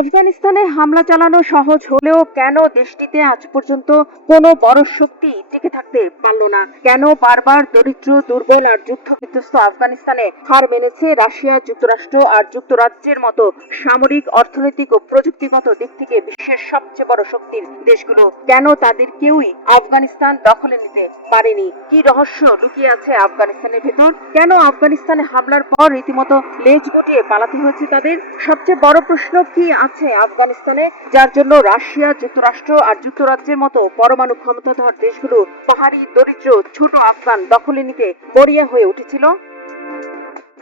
আফগানিস্তানে হামলা চালানো সহজ হলেও কেন দেশটিতে আজ পর্যন্ত কোনো বড় শক্তি টিকে থাকতে পারল না? কেন বারবার দরিদ্র, দুর্বল আর যুদ্ধ বিধ্বস্ত আফগানিস্তানে হার মেনেছে রাশিয়া, যুক্তরাষ্ট্র আর যুক্তরাজ্যের মতো সামরিক, অর্থনৈতিক ও প্রযুক্তিগত দিক থেকে বিশ্বের সবচেয়ে বড় শক্তির দেশগুলো? কেন তাদের কেউই আফগানিস্তান দখলে নিতে পারেনি? কি রহস্য লুকিয়ে আছে আফগানিস্তানের ভেতর? কেন আফগানিস্তানে হামলার পর রীতিমতো লেজ গুটিয়ে পালাতে হয়েছে তাদের? সবচেয়ে বড় প্রশ্ন, কি আছে আফগানিস্তানে, যার জন্য রাশিয়া, যুক্তরাষ্ট্র আর যুক্তরাজ্যের মতো পরমাণু ক্ষমতাধর দেশগুলো পাহাড়ি, দরিদ্র, ছোট আফগান দখলে নিতে বরিয়া হয়ে উঠেছিল।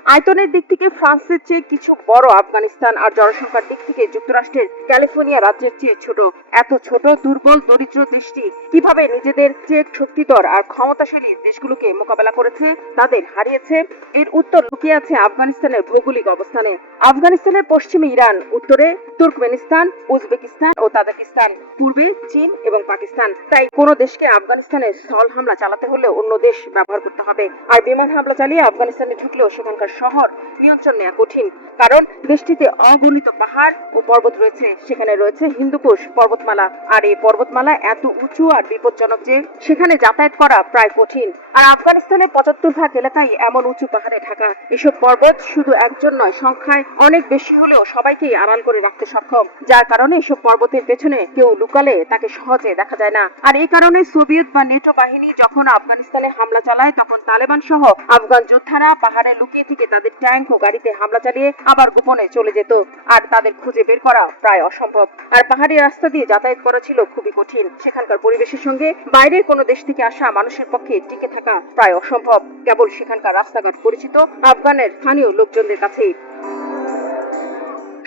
আয়তনের দিক থেকে ফ্রান্সের চেয়ে কিছু বড় আফগানিস্তান আর জনসংখ্যার দিক থেকে যুক্তরাষ্ট্রের ক্যালিফোর্নিয়া রাজ্যের চেয়ে ছোট। এত ছোট, দুর্বল, দরিদ্র দেশটি কীভাবে নিজেদের চেয়ে শক্তিধর আর ক্ষমতাশালী দেশগুলোকে মোকাবেলা করেছে, তাদের হারিয়েছে? এর উত্তর লুকিয়ে আছে আফগানিস্তানের ভৌগোলিক অবস্থানে। আফগানিস্তানের পশ্চিমে ইরান, উত্তরে তুর্কমেনিস্তান, উজবেকিস্তান ও তাজাকিস্তান, পূর্বে চীন এবং পাকিস্তান। তাই কোনো দেশকে আফগানিস্তানে স্থল হামলা চালাতে হলে অন্য দেশ ব্যবহার করতে হবে। আর বিমান হামলা চালিয়ে আফগানিস্তানে ঢুকলেও সেখানকার শহর নিয়ন্ত্রণ নেওয়া কঠিন, কারণ দেশটিতে অগণিত পাহাড় ও পর্বত রয়েছে। সেখানে রয়েছে হিন্দুকুশ পর্বতমালা। আর এই পর্বতমালা এত উঁচু আর বিপজ্জনক যে সেখানে যাতায়াত করা প্রায় কঠিন। আর আফগানিস্তানের পঁচাত্তর ভাগ এলাকাই এমন উঁচু পাহাড়ে ঢাকা। এসব পর্বত শুধু একজন নয়, সংখ্যায় অনেক বেশি হলেও সবাইকেই আড়াল করে রাখতে সক্ষম। যার কারণে এসব পর্বতের পেছনে কেউ লুকালে তাকে সহজে দেখা যায় না। আর এই কারণে সোভিয়েত বা নেটো বাহিনী যখন আফগানিস্তানে হামলা চালায়, তখন তালেবান সহ আফগান যোদ্ধারা পাহাড়ে লুকিয়ে থেকে তাদের ট্যাঙ্ক ও গাড়িতে হামলা চালিয়ে আবার গোপনে চলে যেত। আর তাদের খুঁজে বের করা প্রায় অসম্ভব। আর পাহাড়ি রাস্তা দিয়ে যাতায়াত করা ছিল খুবই কঠিন। সেখানকার পরিবেশের সঙ্গে বাইরের কোনো দেশ থেকে আসা মানুষের পক্ষে টিকে থাকা প্রায় অসম্ভব। কেবল সেখানকার রাস্তাঘাট পরিচিত আফগানের স্থানীয় লোকজনদের কাছেই।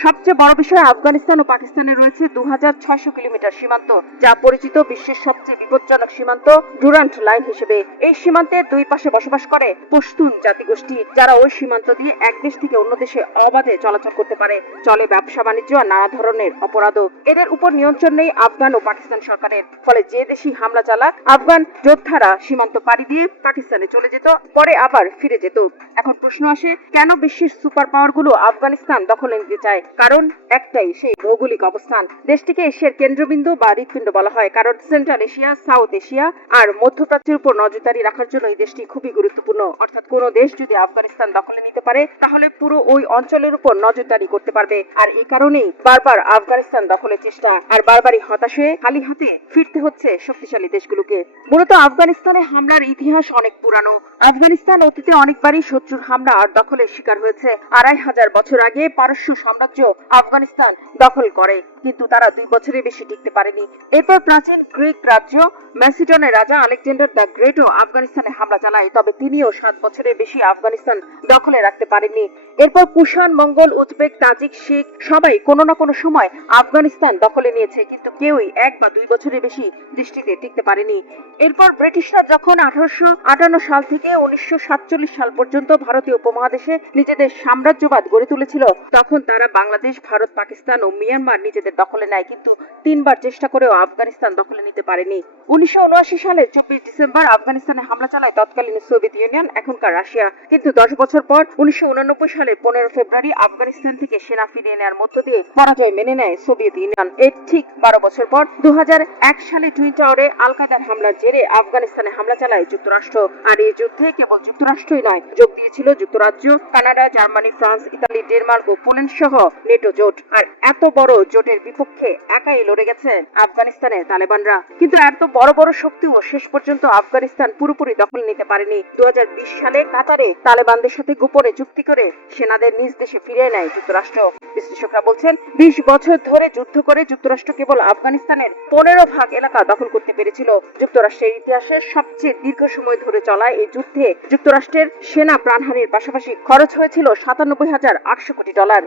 সবচেয়ে বড় বিষয় আফগানিস্তান ও পাকিস্তানে রয়েছে দু হাজার ছয়শো কিলোমিটার সীমান্ত, যা পরিচিত বিশ্বের সবচেয়ে বিপজ্জনক সীমান্ত ডুরান্ট লাইন হিসেবে। এই সীমান্তের দুই পাশে বসবাস করে পশতুন জাতিগোষ্ঠী, যারা ওই সীমান্ত দিয়ে এক দেশ থেকে অন্য দেশে অবাধে চলাচল করতে পারে। চলে ব্যবসা বাণিজ্য আর নানা ধরনের অপরাধও। এদের উপর নিয়ন্ত্রণ নেই আফগান ও পাকিস্তান সরকারের। ফলে যে দেশই হামলা চালাক, আফগান যোদ্ধারা সীমান্ত পাড়ি দিয়ে পাকিস্তানে চলে যেত, পরে আবার ফিরে যেত। এখন প্রশ্ন আসে, কেন বিশ্বের সুপার পাওয়ারগুলো আফগানিস্তান দখলে নিতে চায়? কারণ একটাই, সেই ভৌগোলিক অবস্থান। দেশটিকে এশিয়ার কেন্দ্রবিন্দু বা হৃৎপিণ্ড বলা হয়, কারণ সেন্ট্রাল এশিয়া, সাউথ এশিয়া আর মধ্যপ্রাচ্যের উপর নজরদারি রাখার জন্য এই দেশটি খুবই গুরুত্বপূর্ণ। অর্থাৎ কোনো দেশ যদি আফগানিস্তান দখলে নিতে পারে, তাহলে পুরো ওই অঞ্চলের উপর নজরদারি করতে পারবে। আর এই কারণেই বারবার আফগানিস্তান দখলের চেষ্টা, আর বারবারই হতাশ হয়ে খালি হাতে ফিরতে হচ্ছে শক্তিশালী দেশগুলোকে। মূলত আফগানিস্তানে হামলার ইতিহাস অনেক পুরানো। আফগানিস্তান অতীতে অনেকবারই শত্রুর হামলা আর দখলের শিকার হয়েছে। আড়াই হাজার বছর আগে পারস্য সাম্রাজ্য আফগানিস্তান দখল করে। কিন্তু তারা দুই বছরের বেশি টিকতে পারেনি। এরপর প্রাচীন গ্রিক রাজ্য ম্যাসিডনের রাজা আলেকজান্ডার দ্য গ্রেটও আফগানিস্তানে হামলা চালায় তবে তিনিও সাত বছরের বেশি আফগানিস্তান দখলে রাখতে পারেননি। এরপর Kushan, Mongol, Uzbek, Tajik, Sikh সবাই কোনো না কোনো সময় আফগানিস্তান দখলে নিয়েছে, কিন্তু কেউই এক বা দুই বছরের বেশি দৃষ্টিতে টিকতে পারেনি। এরপর ব্রিটিশরা যখন আঠারোশো আটান্ন সাল থেকে উনিশশো সাতচল্লিশ সাল পর্যন্ত ভারতীয় উপমহাদেশে নিজেদের সাম্রাজ্যবাদ গড়ে তুলেছিল, তখন তারা বাংলাদেশ, ভারত, পাকিস্তান ও মিয়ানমার নিজেদের দখলে নেয়, কিন্তু তিনবার চেষ্টা করেও আফগানিস্তান দখলে নিতে পারেনি। উনিশশো সালের চব্বিশ ডিসেম্বর আফগানিস্তানে হামলা চালায় তৎকালীন সোভিয়েত ইউনিয়ন, এখনকার রাশিয়া। কিন্তু দশ বছর পর উনিশশো সালের পনেরো ফেব্রুয়ারি আফগানিস্তান থেকে সেনা ফিরিয়ে নেওয়ার মধ্য দিয়ে পরাজয় মেনে নেয় সোভিয়েত ইউনিয়ন। এর ঠিক বারো বছর পর দু হাজার এক সালে টুইন টাওয়ারে আল কায়দার হামলার জেরে আফগানিস্তানে হামলা চালায় যুক্তরাষ্ট্র। আর এই যুদ্ধে কেবল যুক্তরাষ্ট্রই নয়, যোগ দিয়েছিল যুক্তরাজ্য, Canada, Germany, France, Italy, Denmark ও পোল্যান্ড সহ নেটো জোট। আর এত বড় জোটের বিপক্ষে একাই লড়ে গেছে আফগানিস্তানের তালেবানরা। কিন্তু এত বড় বড় শক্তিও শেষ পর্যন্ত আফগানিস্তান পুরোপুরি দখল নিতে পারেনি। দু হাজার বিশ সালে কাতারে তালেবানদের সাথে গোপনে চুক্তি করে সেনাদের নিজ দেশে ফিরিয়ে নেয় যুক্তরাষ্ট্র। বিশ্লেষকরা বলছেন, বিশ বছর ধরে যুদ্ধ করে যুক্তরাষ্ট্র কেবল আফগানিস্তানের পনেরো ভাগ এলাকা দখল করতে পেরেছিল। যুক্তরাষ্ট্রের ইতিহাসে সবচেয়ে দীর্ঘ সময় ধরে চলা এই যুদ্ধে যুক্তরাষ্ট্রের সেনা প্রাণহানির পাশাপাশি খরচ হয়েছিল সাতানব্বই হাজার আটশো কোটি ডলার।